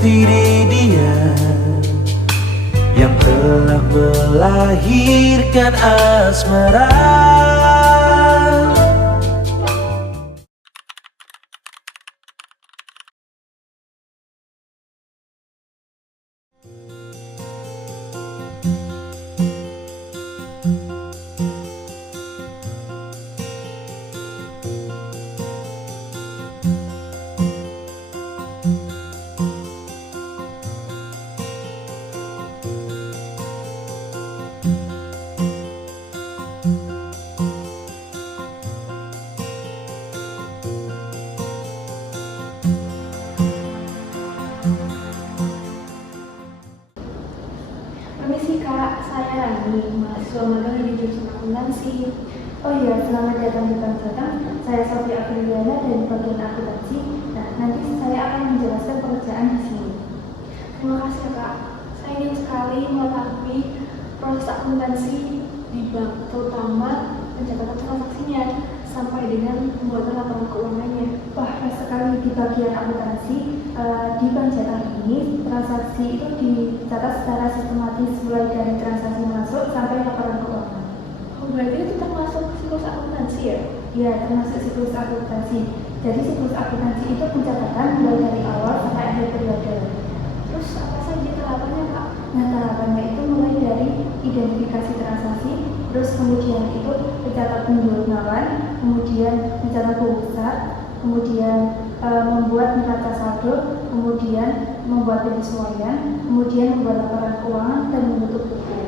seperti dia yang telah melahirkan asmara. Permisi Kak, saya Rani, mahasiswa magang di jurusan akuntansi. Oh iya, selamat datang di Bangsatam. Saya Sofia Apriliana dari bagian akuntansi. Nah, nanti saya akan menjelaskan pekerjaan di sini. Terima kasih Kak. Saya ingin sekali mengetahui proses akuntansi di bank, terutama pencatatan transaksinya sampai dengan pembuatan laporan keuangannya. Wah, pas sekali di bagian akuntansi. Di bank jatah ini, transaksi itu dicatat secara sistematis mulai dari transaksi masuk sampai laporan keuangan. Oh, berarti itu termasuk siklus akuntansi ya? Iya, termasuk siklus akuntansi. Jadi siklus akuntansi itu pencatatan mulai dari awal sampai akhir periode. Terus apa saja tahapannya Kak? Nah, tahapannya itu mulai dari identifikasi transaksi, terus kemudian itu mencatat penjual lawan, kemudian mencatat pusat, kemudian membuat neraca saldo, kemudian membuat penyesuaian, kemudian membuat laporan keuangan dan menutup buku.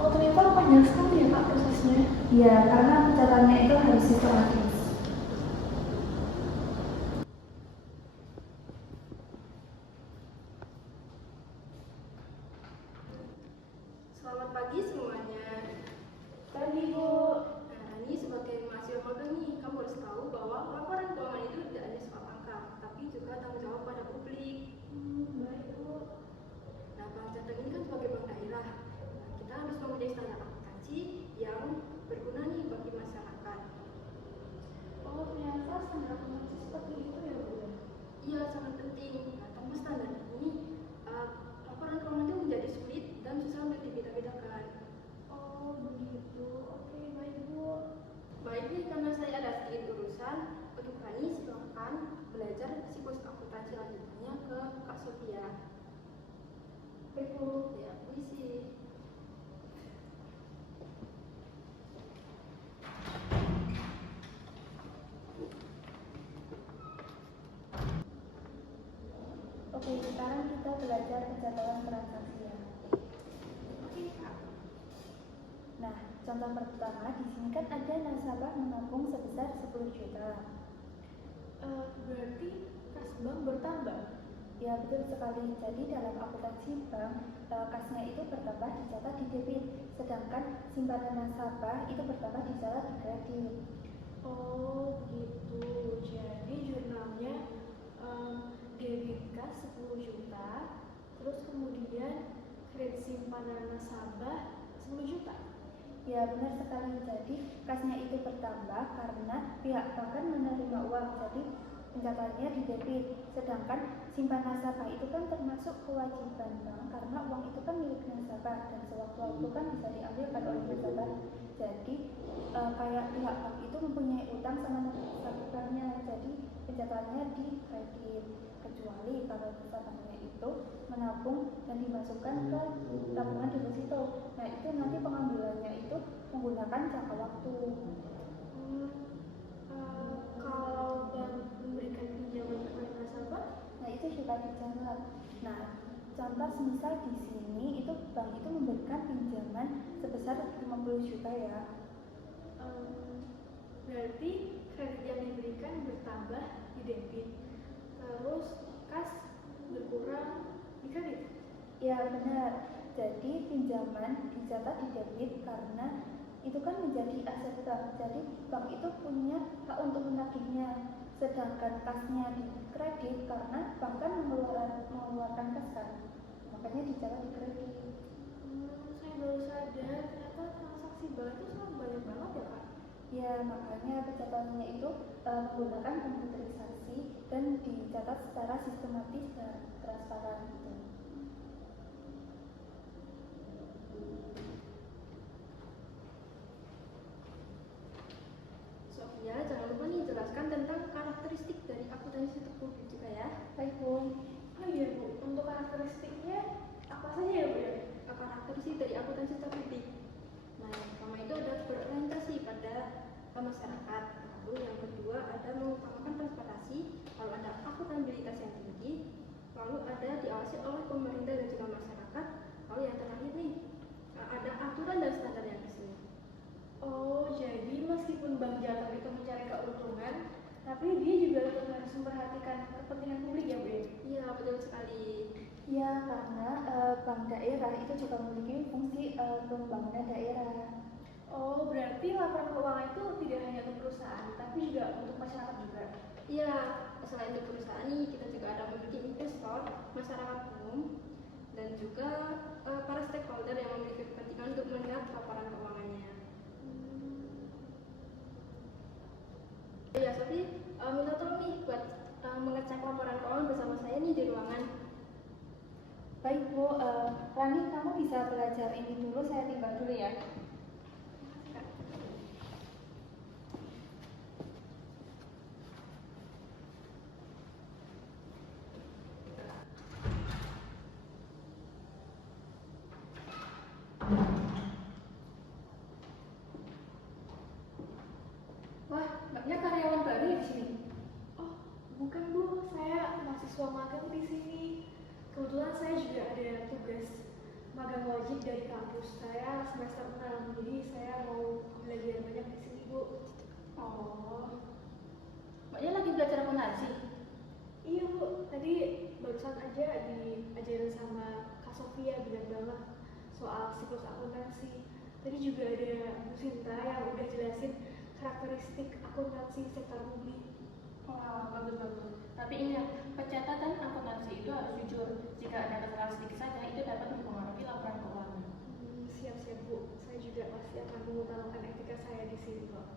Oh, ternyata panjang sekali ya Kak prosesnya? Iya, karena pencatatannya itu harus sistematis. Selamat pagi semuanya. Pagi Bu. Nah, ini sebagai mahasiswa magang nih, kamu harus tahu bahwa laporan keuangan itu tidak hanya soal angka, tapi juga tanggung jawab pada publik. Baik Bu. Nah, Bank Jateng ini kan sebagai bank daerah. Nah, kita harus mempunyai standar akuntansi yang berguna nih bagi masyarakat. Oh, ternyata standar akuntansi seperti itu ya Bu. Iya, sangat penting. Nah, tanpa standar ini, laporan keuangan itu menjadi sulit dan susah untuk dibedakan. Oh, begitu. Oke, baik Bu. Baik nih, karena saya ada sedikit urusan, untuk Rani silakan belajar siklus akuntansi lanjutannya ke Kak Sofia. Baik Bu. Ya, puisi. Oke, sekarang kita belajar pencatatan transaksi ya. Oke, Kak. Nah, contoh pertama di sini kan ada nasabah menabung sebesar 10 juta. Berarti kas bank bertambah? Ya, betul sekali. Jadi dalam akuntansi bank, kasnya itu bertambah dicatat di debit, sedangkan simpanan nasabah itu bertambah dicatat di kredit. Oh, begitu. Jadi jurnalnya debit kas 10 juta, terus kemudian kredit simpanan nasabah 10 juta. Ya, benar sekali. Jadi kasnya itu bertambah karena pihak bank kan menerima uang, jadi pencatatannya di debit. Sedangkan simpan nasabah itu kan termasuk kewajiban bank karena uang itu kan milik nasabah dan sewaktu-waktu kan bisa diambilkan oleh nasabah. Jadi kayak pihak bank itu mempunyai utang sama nasabahnya, jadi pencatatannya di kredit, kecuali kalau nasabahnya itu menabung dan dimasukkan ke tabungan deposito. Nah, itu nanti pengambilannya itu menggunakan jangka waktu. Kalau bank memberikan pinjaman kepada nasabah, nah itu juga dijawab. Nah, contoh semisal di sini itu bank itu memberikan pinjaman sebesar 50 juta ya. Berarti kredit yang diberikan bertambah di debit, terus kas berkurang di kredit. Ya, benar. Jadi pinjaman dicatat di debit karena itu kan menjadi aset bank. Jadi bank itu punya hak untuk menagihnya. Sedangkan kasnya di kredit karena bank kan mengeluarkan kas kan. Makanya dicatat di kredit. Saya baru sadar ternyata transaksi bank itu sangat banyak banget ya Kak. Ya, makanya pencatatannya itu menggunakan komputerisasi dan dicatat secara sistematis dan transparan gitu. Sofia, jangan lupa nih jelaskan tentang karakteristik dari akuntansi terpublik juga ya. Baik, Bu. Oh iya Bu, untuk karakteristiknya apa saja ya Bu ya? Karakteristik dari akuntansi terpublik. Nah, yang pertama itu ada berorientasi pada masyarakat. Lalu yang kedua ada mengutamakan transparansi, lalu ada akuntabilitas yang tinggi, lalu ada diawasi oleh pemerintah dan juga masyarakat, lalu yang terakhir nih ada aturan dan standar yang resmi. Oh, jadi meskipun Bank Jateng itu mencari keuntungan, tapi dia juga tetap harus memperhatikan kepentingan publik ya Bu ya? Iya, betul sekali. Ya, karena bank daerah itu juga memiliki fungsi pembangunan daerah. Oh, berarti laporan keuangan itu tidak hanya untuk perusahaan, tapi juga untuk masyarakat juga. Iya, selain untuk perusahaan nih, kita juga ada memiliki investor, masyarakat umum, dan juga para stakeholder yang memiliki kepentingan untuk melihat laporan keuangannya. Ya, Sofi, minta tolong nih buat mengecek laporan keuangan bersama saya nih di ruangan. Baik, Bu. Rani, kamu bisa belajar ini dulu, saya timbang dulu ya. Wah, mbaknya karyawan baru ya di sini? Oh, bukan Bu, saya mahasiswa magang di sini. Kebetulan saya juga ada tugas magang wajib dari kampus. Saya semester 6, jadi saya mau belajar banyak di sini Bu. Oh, mbaknya lagi belajar akuntansi? Iya Bu, tadi barusan aja diajarin sama Kak Sofia, benar banget soal siklus akuntansi. Tadi juga ada Bu Sinta yang udah jelasin karakteristik akuntansi sektor publik. Wah, bagus-bagus. Tapi ingat, pencatatan akuntansi itu harus jujur. Jika ada kesalahan sedikit saja, itu dapat mempengaruhi laporan keuangan. Siap-siap Bu, saya juga pasti akan mengutamakan etika saya di sini kok.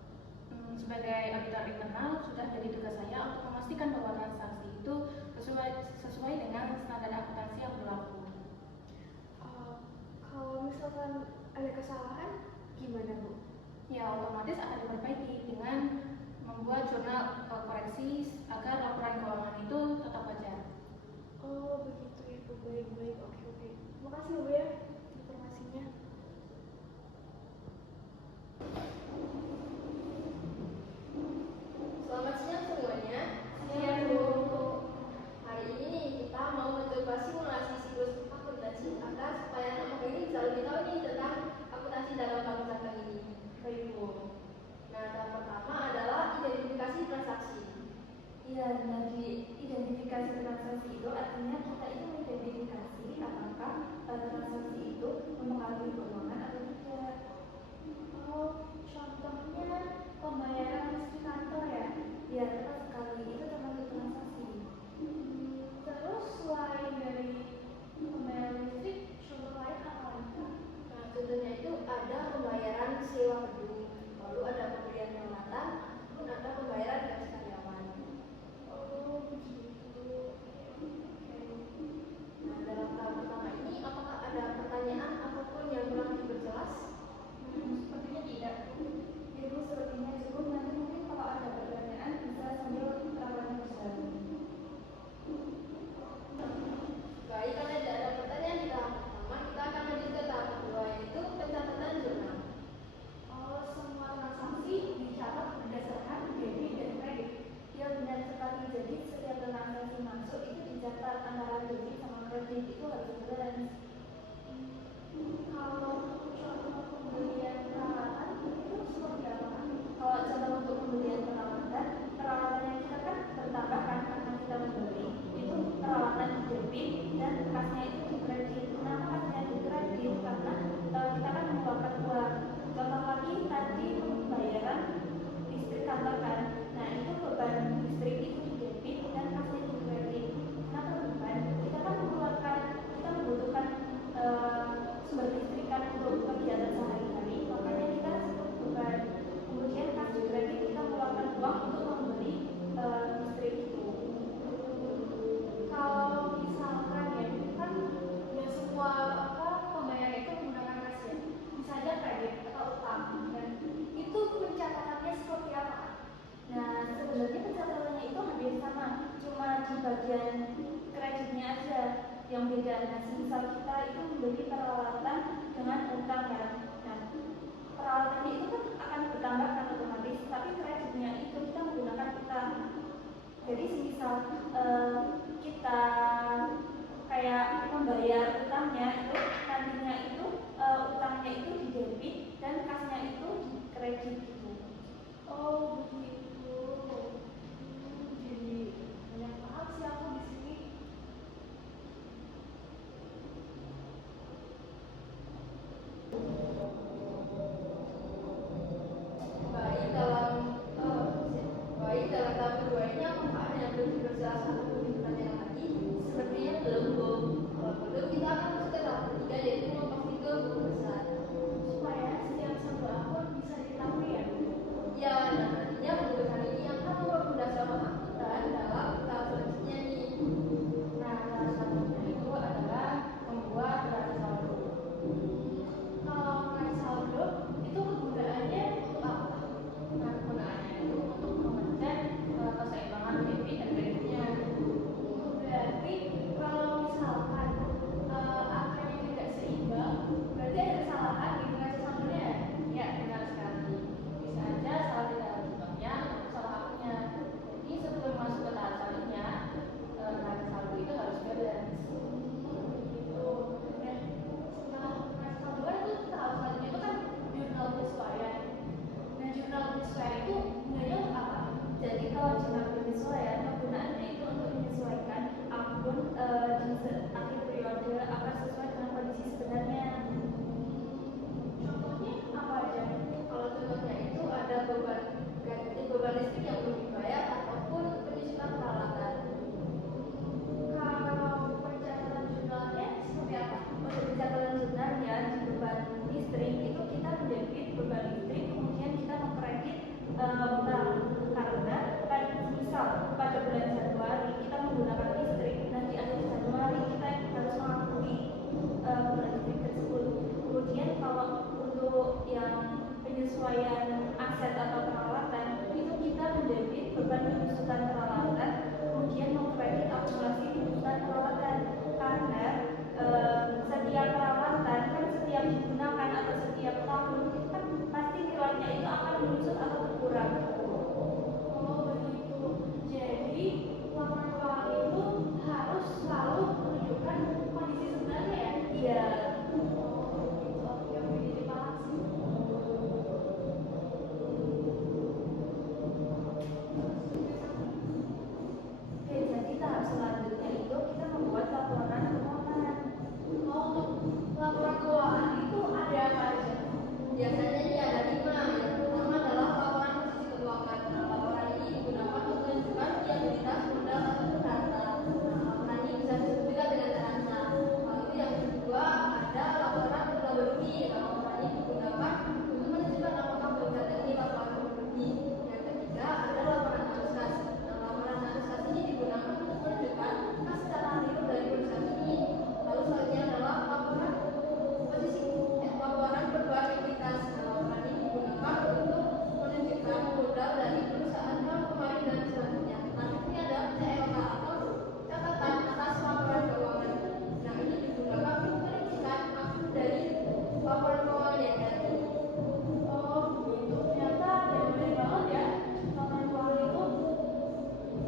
Sebagai auditor internal, sudah jadi tugas saya untuk memastikan bahwa transaksi itu sesuai dengan standar akuntansi yang berlaku. Kalau misalkan ada kesalahan, gimana Bu? Ya, otomatis akan diperbaiki dengan membuat jurnal koreksi agar laporan keuangan itu tetap wajar. Oh begitu ya Bu, baik-baik, oke. Makasih Bu ya informasinya. Selamat siang semuanya. Siang Bu. Hari ini nih kita mau mencoba simulasi siklus akuntansi agar supaya anak ini bisa lebih tahu nih tentang akuntansi dalam Bank Jateng ini. Baik, Bu. Nah, tahap pertama adalah identifikasi transaksi. Iya, dari identifikasi transaksi itu artinya kita itu mengidentifikasi apakah transaksi itu mempengaruhi keuangan atau tidak. Oh, contohnya pembayaran listrik kantor ya? Ya, tepat sekali. Itu termasuk transaksi. Terus selain dari pembayaran listrik, contoh lain apa lagi? Nah, contohnya itu ada pembayaran sewa gedung, lalu ada pembelian peralatan, dan ada pembayaran gaji karyawan. Oh, begitu. Oke. Nah, dalam tahap pertama ini apakah ada pertanyaan di bagian kreditnya aja yang beda. Nah, misal kita itu membeli peralatan dengan utang ya. Nah, peralatannya itu kan akan bertambah kan otomatis, tapi kreditnya itu kita menggunakan utang. Jadi misal kita kayak membayar utangnya itu nantinya itu utangnya itu di debit dan kasnya itu di kredit gitu. Oh begitu. Jadi banyak paham sih aku di sini. Baik dalam tahap kedua ini apakah ada yang belum salah satu pertanyaan lagi? Sepertinya belum, Bu. Kalau belum kita akan masuk ke tahap ketiga yaitu mempertiga guru besar. Supaya setiap satu akun bisa diketahui ya. Ya, nah nantinya guru besar ini akan membuat dasar akuntan dalam tahap selanjutnya nih. Nah, salah satunya itu adalah membuat neraca saldo. Kalau neraca saldo itu kegunaannya untuk apa? Nah, kegunaannya itu untuk mengecek keseimbangan debit dan kreditnya. Berarti kalau misalkan angkanya tidak seimbang, berarti ada kesalahan di neraca saldonya ya? Ya, benar sekali. Bisa aja salah di dalam jumlahnya atau salah akunnya. Jadi sebelum masuk ke tahap selanjutnya, neraca saldo itu harus balance. Gitu. Nah, setelah neraca saldo kan itu tahap selanjutnya itu kan jurnal penyesuaian. Nah, jurnal penyesuaian itu gunanya untuk apa? Jadi kalau jurnal penyesuaian penggunaannya itu untuk menyesuaikan akun di akhir periode agar sesuai dengan kondisi sebenarnya. Contohnya apa aja? Kalau contohnya itu ada beban listrik yang belum dibayar ataupun penyusunan peralatan. Kalau pencatatan jurnalnya seperti apa? Untuk pencatatan jurnalnya di beban listrik itu kita mendebit beban listrik, kemudian kita mengkredit utang. Karena kan misal pada bulan Januari kita menggunakan listrik, dan di akhir Januari kita harus mengakui beban listrik tersebut. Kemudian kalau untuk yang penyesuaian aset atau peralatan itu kita mendebit beban penyusutan peralatan, kemudian mengkredit akumulasi penyusutan peralatan. Karena setiap peralatan kan setiap digunakan atau setiap tahun itu kan pasti nilainya itu akan menyusut atau berkurang. Oh begitu. Jadi laporan keuangan itu harus selalu menunjukkan kondisi sebenarnya ya? Iya. Oh begitu. Oke, jadi paham sih. Oke, jadi tahap selanjutnya itu kita membuat laporan keuangan. Oh, untuk laporan keuangan itu ada apa aja? Biasanya ini ada 5. Yang pertama adalah laporan posisi keuangan. Nah, laporan ini digunakan untuk menunjukkan liabilitas modal ataupun harta. Nah, laporan ini bisa disebut juga dengan transa. Lalu yang kedua ada laporan laba bersih. Nah, laporan ini digunakan untuk menunjukkan apakah perusahaan ini laporan bersih. Yang ketiga ada laporan arus kas. Nah, laporan arus kas ini digunakan untuk menunjukkan kas secara real dari perusahaan ini. Lalu selanjutnya adalah laporan perubahan ekuitas. Nah, laporan ini digunakan untuk menunjukkan modal dari perusahaan tahun kemarin dan selanjutnya. Selanjutnya ada CLK atau catatan atas laporan keuangan. Nah, ini digunakan untuk menunjukkan akun dari laporan keuangan yang tadi. Oh begitu. Ternyata ada banyak banget ya laporan keuangan itu.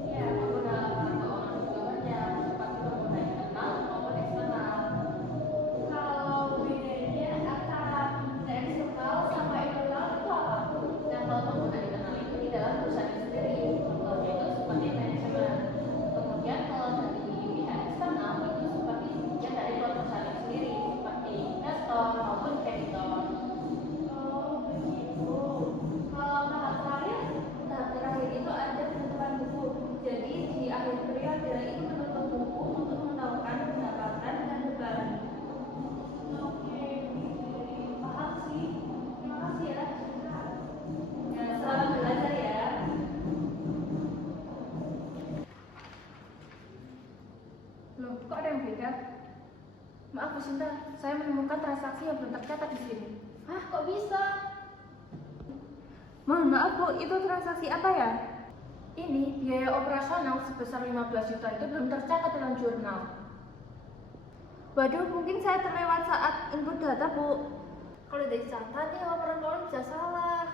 Ya, pengguna laporan keuangan juga banyak, seperti pengguna internal maupun eksternal. Kalau bedanya antara pengguna eksternal sama internal itu apa? Nah, kalau pengguna internal itu di dalam perusahaan itu sendiri, contohnya itu seperti manajemen. Kemudian kalau dari pihak eksternal itu seperti yang dari perusahaan itu sendiri, seperti investor maupun kreditor. Oh begitu. Kalau tahap terakhir, Tahap terakhir itu ada penutupan buku. Jadi di akhir periode itu menutup buku untuk menahukan pendapatan dan beban. oke, jadi paham sih. Terima kasih ya, Chandra. Ya, selamat belajar ya. Loh, kok ada yang beda? Maaf Bu Sinta, saya menemukan transaksi yang belum tercatat di sini. Hah, kok bisa? Mohon maaf Bu, itu transaksi apa ya? Ini biaya operasional sebesar 15 juta itu belum tercatat dalam jurnal. Waduh, mungkin saya terlewat saat input data, Bu. Kalau dari catat nih laporan keuangan bisa salah.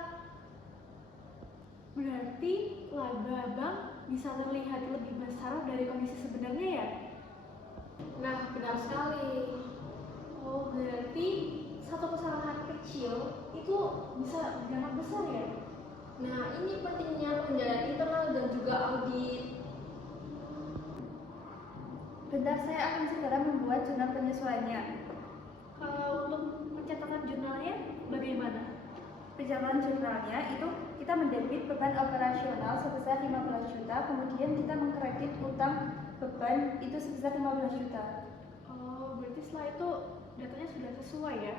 Berarti laba bank bisa terlihat lebih besar dari kondisi sebenarnya ya? Nah, benar sekali. Oh, berarti satu kesalahan kecil itu bisa berdampak besar ya? Nah, ini pentingnya pengendalian internal dan juga audit. Bentar, saya akan segera membuat jurnal penyesuaiannya. Kalau untuk pencatatan jurnalnya bagaimana? Pencatatan jurnalnya itu kita mendebit beban operasional sebesar 15 juta, kemudian kita mengkredit utang beban itu sebesar 15 juta. Oh, berarti setelah itu datanya sudah sesuai ya?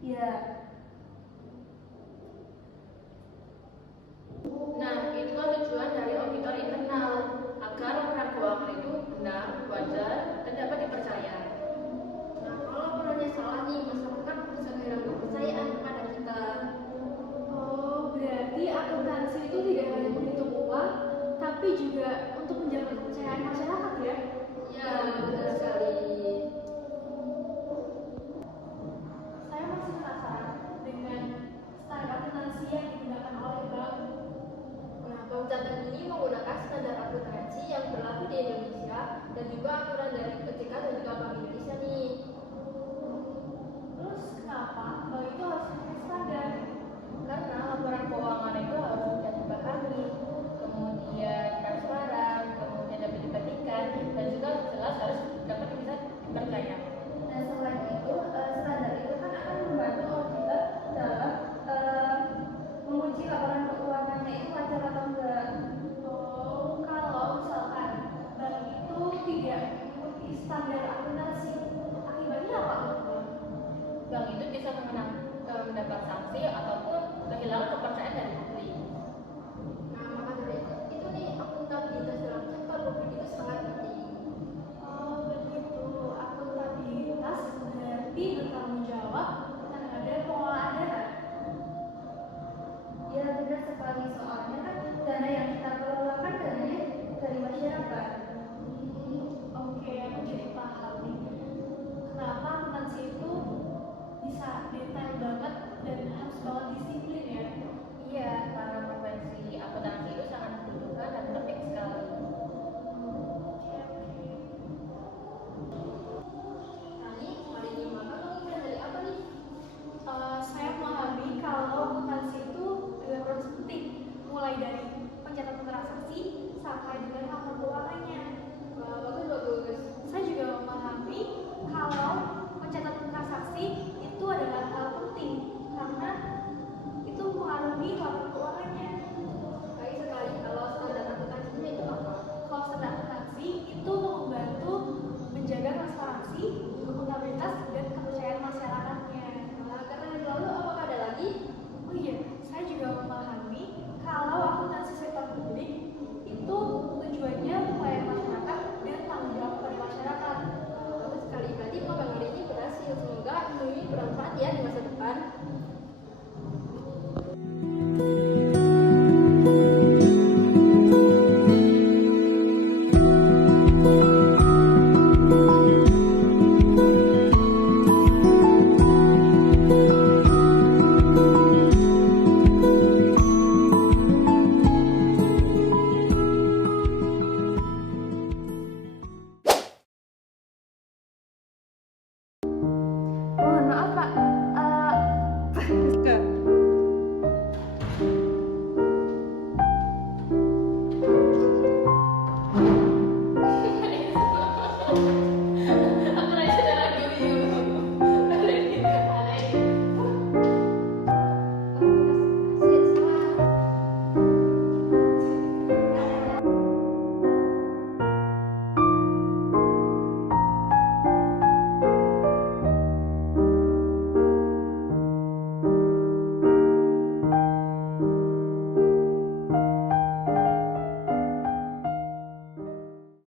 Ya, Nah, itulah tujuan dari auditor internal, agar laporan keuangan itu benar, wajar, dan dapat dipercaya. nah kalau laporannya salah nih, masyarakat bisa kehilangan kepercayaan kepada kita. Oh, berarti akuntansi itu tidak hanya menghitung uang, tapi juga untuk menjaga kepercayaan masyarakat ya? Ya, benar sekali. Saya masih penasaran dengan standar akuntansi yang digunakan oleh bank. Nah, bank Jateng ini menggunakan standar akuntansi yang berlaku di Indonesia dan juga aturan dari OJK dan juga Bank Indonesia nih. Terus kenapa bank itu harus pakai standar? Karena laporan keuangan itu harus mudah dipahami, kemudian transparan, kemudian dapat dibandingkan, dan juga jelas harus dapat bisa dipercaya. Dan selain itu, standar itu kan akan membantu auditor dalam menguji laporan keuangannya itu wajar atau enggak. Oh, kalau misalkan bank itu tidak mengikuti standar akuntansi, akibatnya apa menurut bank? Bank itu bisa mendapat sanksi ataupun kehilangan kepercayaan dari publik. Nah, maka dari itu nih akuntabilitas dalam sektor publik itu sangat penting. Oh, begitu. Akuntabilitas berarti bertanggung jawab terhadap pengelolaan dana. Ya benar sekali, soalnya kan dana yang kita kelola kan dananya dari masyarakat. Oke, aku jadi paham nih. Kenapa akuntansi itu bisa detail banget dan harus banget disiplin ya? Iya, karena profesi akuntansi itu sangat dibutuhkan dan penting sekali. Oke, oke. Tani, hari ini makan kamu mulai dari apa nih? Saya memahami kalau akuntansi itu ada proses penting, mulai dari pencatatan transaksi sampai dengan laporan keuangannya.